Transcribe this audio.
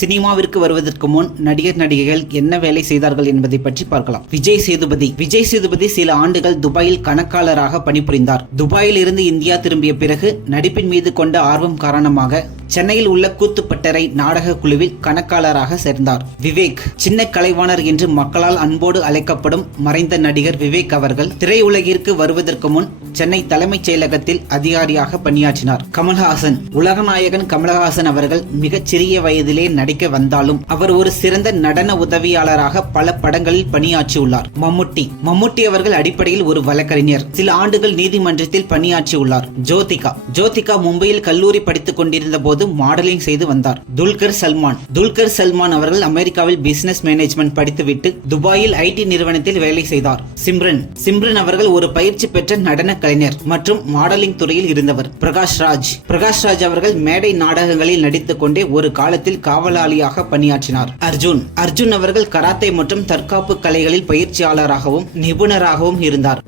சினிமாவிற்கு வருவதற்கு முன் நடிகர் நடிகைகள் என்ன வேலை செய்தார்கள் என்பதை பற்றி பார்க்கலாம். விஜய் சேதுபதி சில ஆண்டுகள் துபாயில் கணக்காளராக பணிபுரிந்தார். துபாயில் இருந்து இந்தியா திரும்பிய பிறகு நடிப்பின் மீது கொண்ட ஆர்வம் காரணமாக சென்னையில் உள்ள கூத்துப்பட்டறை நாடக குழுவில் கணக்காளராக சேர்ந்தார். விவேக் சின்ன கலைவாணர் என்று மக்களால் அன்போடு அழைக்கப்படும் மறைந்த நடிகர் விவேக் அவர்கள் திரையுலகிற்கு வருவதற்கு முன் சென்னை தலைமைச் செயலகத்தில் அதிகாரியாக பணியாற்றினார். கமல்ஹாசன் உலகநாயகன் கமல்ஹாசன் அவர்கள் மிகச் சிறிய வயதிலே நடிக்க வந்தாலும் அவர் ஒரு சிறந்த நடன உதவியாளராக பல படங்களில் பணியாற்றியுள்ளார். மம்முட்டி அவர்கள் அடிப்படையில் ஒரு வழக்கறிஞர். சில ஆண்டுகள் நீதிமன்றத்தில் பணியாற்றியுள்ளார். ஜோதிகா மும்பையில் கல்லூரி படித்துக் கொண்டிருந்த போது மாடலிங் செய்து வந்தார். துல்கர் சல்மான் அவர்கள் அமெரிக்காவில் பிசினஸ் மேனேஜ்மெண்ட் படித்துவிட்டு துபாயில் ஐடி நிறுவனத்தில் வேலை செய்தார். சிம்ரன் அவர்கள் ஒரு பயிற்சி பெற்ற நடன கலைஞர் மற்றும் மாடலிங் துறையில் இருந்தவர். பிரகாஷ் ராஜ் அவர்கள் மேடை நாடகங்களில் நடித்துக் கொண்டே ஒரு காலத்தில் காவலாளியாக பணியாற்றினார். அர்ஜுன் அவர்கள் கராத்தே மற்றும் தற்காப்பு கலைகளில் பயிற்சியாளராகவும் நிபுணராகவும் இருந்தார்.